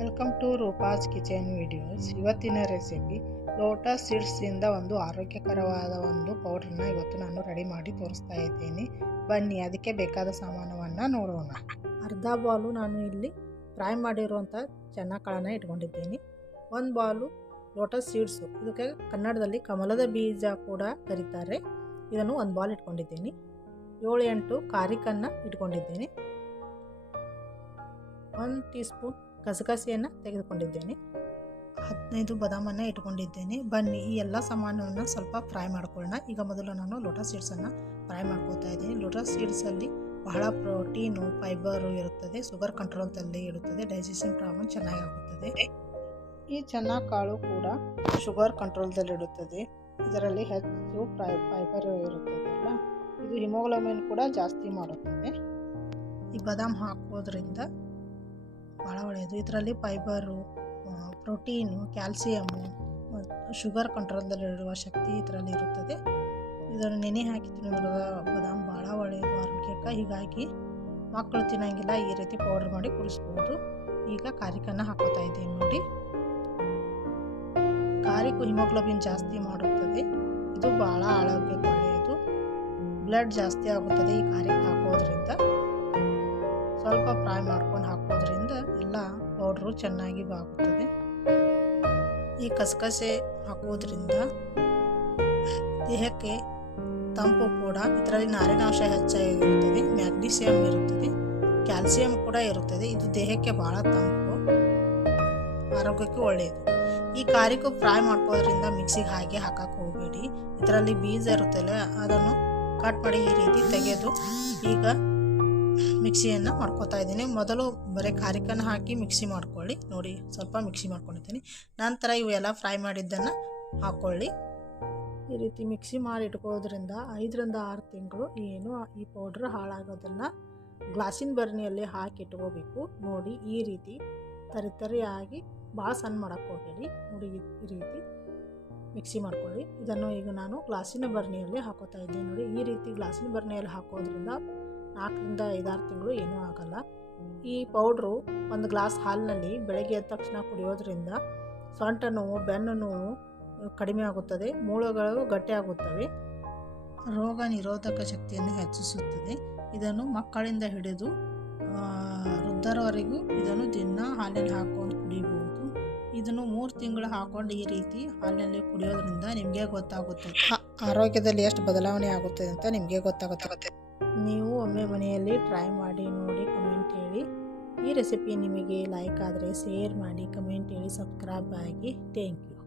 Welcome to Roopa's kitchen videos. ಇವತ್ತಿನ recipe lotus ಸೀಡ್ಸಿಂದ ಒಂದು ಆರೋಗ್ಯಕರವಾದ ಒಂದು ಪೌಡ್ರನ್ನ ಇವತ್ತು ನಾನು ರೆಡಿ ಮಾಡಿ ತೋರಿಸ್ತಾ ಇದ್ದೀನಿ. ಬನ್ನಿ ಅದಕ್ಕೆ ಬೇಕಾದ ಸಾಮಾನವನ್ನು ನೋಡೋಣ. ಅರ್ಧ ಬಾಲು ನಾನು ಇಲ್ಲಿ ಫ್ರೈ ಮಾಡಿರುವಂಥ ಚೆನ್ನಕಾಳನ್ನ ಇಟ್ಕೊಂಡಿದ್ದೀನಿ. ಒಂದು ಬಾಲು ಲೋಟಸ್ ಸೀಡ್ಸು, ಇದಕ್ಕೆ ಕನ್ನಡದಲ್ಲಿ ಕಮಲದ ಬೀಜ ಕೂಡ ಕರೀತಾರೆ. ಇದನ್ನು ಒಂದು ಬಾಲ್ ಇಟ್ಕೊಂಡಿದ್ದೀನಿ. 7-8 ಕಾರಿಕನ್ನು ಇಟ್ಕೊಂಡಿದ್ದೀನಿ. 1 ಟೀ ಸ್ಪೂನ್ ಗಸಗಸೆಯನ್ನು ತೆಗೆದುಕೊಂಡಿದ್ದೇನೆ. 15 ಬಾದಾಮನ್ನು ಇಟ್ಕೊಂಡಿದ್ದೇನೆ. ಬನ್ನಿ ಈ ಎಲ್ಲ ಸಾಮಾನವನ್ನು ಸ್ವಲ್ಪ ಫ್ರೈ ಮಾಡ್ಕೊಳ್ಳೋಣ. ಈಗ ಮೊದಲು ನಾನು ಲೋಟಸ್ ಸೀಡ್ಸನ್ನು ಫ್ರೈ ಮಾಡ್ಕೊತಾ ಇದ್ದೀನಿ. ಲೋಟಸ್ ಸೀಡ್ಸಲ್ಲಿ ಬಹಳ ಪ್ರೋಟೀನು, ಫೈಬರು ಇರುತ್ತದೆ. ಶುಗರ್ ಕಂಟ್ರೋಲ್ದಲ್ಲಿ ಇರುತ್ತದೆ. ಡೈಜೆಷನ್ ಪ್ರಾಬ್ಲಮ್ ಚೆನ್ನಾಗಿ ಆಗುತ್ತದೆ. ಈ ಚೆನ್ನಕಾಳು ಕೂಡ ಶುಗರ್ ಕಂಟ್ರೋಲ್ದಲ್ಲಿಡುತ್ತದೆ. ಇದರಲ್ಲಿ ಹೆಚ್ಚು ಫೈಬರ್ ಇರುತ್ತದಲ್ಲ, ಇದು ಹಿಮೋಗ್ಲೋಬಿನ್ ಕೂಡ ಜಾಸ್ತಿ ಮಾಡುತ್ತದೆ. ಈ ಬಾದಾಮ್ ಹಾಕೋದ್ರಿಂದ ಭಾಳ ಒಳ್ಳೆಯದು. ಇದರಲ್ಲಿ ಫೈಬರು, ಪ್ರೋಟೀನು, ಕ್ಯಾಲ್ಸಿಯಮ್ಮು, ಶುಗರ್ ಕಂಟ್ರೋಲ್ದಲ್ಲಿರುವ ಶಕ್ತಿ ಇದರಲ್ಲಿ ಇರುತ್ತದೆ. ಇದನ್ನು ನೆನೆ ಹಾಕಿ ತಿನ್ನೋದ್ರಿಂದ ಬಾದಾಮ್ ಭಾಳ ಒಳ್ಳೆಯದು ಆರೋಗ್ಯಕ್ಕೆ. ಹೀಗಾಗಿ ಮಕ್ಕಳು ತಿನ್ನೋಂಗಿಲ್ಲ, ಈ ರೀತಿ ಪೌಡ್ರ್ ಮಾಡಿ ಕುಡಿಸ್ಬೋದು. ಈಗ ಕಾರಿಕನ್ನು ಹಾಕೋತಾ ಇದ್ದೀನಿ ನೋಡಿ. ಕಾರಿಕು ಹಿಮೋಗ್ಲೋಬಿನ್ ಜಾಸ್ತಿ ಮಾಡುತ್ತದೆ. ಇದು ಭಾಳ ಆರೋಗ್ಯಕ್ಕೆ ಒಳ್ಳೆಯದು. ಬ್ಲಡ್ ಜಾಸ್ತಿ ಆಗುತ್ತದೆ ಈ ಕಾರಿಕ್ ಹಾಕೋದ್ರಿಂದ. ಸ್ವಲ್ಪ ಫ್ರೈ ಮಾಡ್ಕೊಂಡು ಹಾಕೋದ್ರಿಂದ ಎಲ್ಲ ಪೌಡ್ರು ಚೆನ್ನಾಗಿ ಬಾಗುತ್ತದೆ. ಈ ಕಸಕಸೆ ಹಾಕೋದ್ರಿಂದ ದೇಹಕ್ಕೆ ತಂಪು ಕೂಡ. ಇದರಲ್ಲಿ ನಾರಿನಾಂಶ ಹೆಚ್ಚಾಗಿರುತ್ತದೆ, ಮ್ಯಾಗ್ನೀಸಿಯಂ ಇರುತ್ತದೆ, ಕ್ಯಾಲ್ಸಿಯಂ ಕೂಡ ಇರುತ್ತದೆ. ಇದು ದೇಹಕ್ಕೆ ಭಾಳ ತಂಪು, ಆರೋಗ್ಯಕ್ಕೆ ಒಳ್ಳೆಯದು. ಈ ಕಾರಿಕು ಫ್ರೈ ಮಾಡ್ಕೋದ್ರಿಂದ ಮಿಕ್ಸಿಗೆ ಹಾಗೆ ಹಾಕಕ್ಕೆ ಹೋಗಬೇಡಿ. ಇದರಲ್ಲಿ ಬೀಜ ಇರುತ್ತಲ್ಲ, ಅದನ್ನು ಕಟ್ ಮಾಡಿ ಈ ರೀತಿ ತೆಗೆದು ಈಗ ಮಿಕ್ಸಿಯನ್ನು ಮಾಡ್ಕೊತಾ ಇದ್ದೀನಿ. ಮೊದಲು ಬರೀ ಕಾರಿಕನ್ನು ಹಾಕಿ ಮಿಕ್ಸಿ ಮಾಡ್ಕೊಳ್ಳಿ. ನೋಡಿ, ಸ್ವಲ್ಪ ಮಿಕ್ಸಿ ಮಾಡ್ಕೊಂಡಿದ್ದೀನಿ. ನಂತರ ಇವೆಲ್ಲ ಫ್ರೈ ಮಾಡಿದ್ದನ್ನು ಹಾಕ್ಕೊಳ್ಳಿ. ಈ ರೀತಿ ಮಿಕ್ಸಿ ಮಾಡಿ ಇಟ್ಕೋದ್ರಿಂದ 5ರಿಂದ 6 ತಿಂಗಳು ಏನು ಈ ಪೌಡ್ರ್ ಹಾಳಾಗೋದನ್ನು ಗ್ಲಾಸಿನ ಬರ್ನಿಯಲ್ಲಿ ಹಾಕಿ ಇಟ್ಕೋಬೇಕು. ನೋಡಿ, ಈ ರೀತಿ ತರಿಯಾಗಿ ಭಾಳ ಸಣ್ಣ ಮಾಡೋಕ್ಕೆ ಹೋಗಬೇಡಿ. ನೋಡಿ, ಈ ರೀತಿ ಮಿಕ್ಸಿ ಮಾಡ್ಕೊಳ್ಳಿ. ಇದನ್ನು ಈಗ ನಾನು ಗ್ಲಾಸಿನ ಬರ್ನಿಯಲ್ಲಿ ಹಾಕೋತಾ ಇದ್ದೀನಿ. ನೋಡಿ, ಈ ರೀತಿ ಗ್ಲಾಸಿನ ಬರ್ನಿಯಲ್ಲಿ ಹಾಕೋದ್ರಿಂದ 4ರಿಂದ 5-6 ತಿಂಗಳು ಏನೂ ಆಗಲ್ಲ. ಈ ಪೌಡ್ರು ಒಂದು ಗ್ಲಾಸ್ ಹಾಲಿನಲ್ಲಿ ಬೆಳಗ್ಗೆ ಎದ್ದ ತಕ್ಷಣ ಕುಡಿಯೋದ್ರಿಂದ ಸೊಂಟ ನೋವು, ಬೆನ್ನು ನೋವು ಕಡಿಮೆ ಆಗುತ್ತದೆ. ಮೂಳೆಗಳು ಗಟ್ಟಿಯಾಗುತ್ತವೆ. ರೋಗ ನಿರೋಧಕ ಶಕ್ತಿಯನ್ನು ಹೆಚ್ಚಿಸುತ್ತದೆ. ಇದನ್ನು ಮಕ್ಕಳಿಂದ ಹಿಡಿದು ವೃದ್ಧರವರೆಗೂ ಇದನ್ನು ದಿನ ಹಾಲಿನಲ್ಲಿ ಹಾಕೊಂಡು ಕುಡಿಬಹುದು. ಇದನ್ನು 3 ತಿಂಗಳು ಹಾಕೊಂಡು ಈ ರೀತಿ ಹಾಲಿನಲ್ಲಿ ಕುಡಿಯೋದ್ರಿಂದ ನಿಮಗೆ ಗೊತ್ತಾಗುತ್ತದೆ ಆರೋಗ್ಯದಲ್ಲಿ ಎಷ್ಟು ಬದಲಾವಣೆ ಆಗುತ್ತದೆ ಅಂತ ನಿಮಗೆ ಗೊತ್ತಾಗುತ್ತೆ. ನೀವು ಒಮ್ಮೆ ಮನೆಯಲ್ಲಿ ಟ್ರೈ ಮಾಡಿ ನೋಡಿ, ಕಮೆಂಟ್ ಹೇಳಿ. ಈ ರೆಸಿಪಿ ನಿಮಗೆ ಲೈಕ್ ಆದರೆ ಶೇರ್ ಮಾಡಿ, ಕಮೆಂಟ್ ಹೇಳಿ, ಸಬ್ಸ್ಕ್ರೈಬ್ ಆಗಿ. Thank you.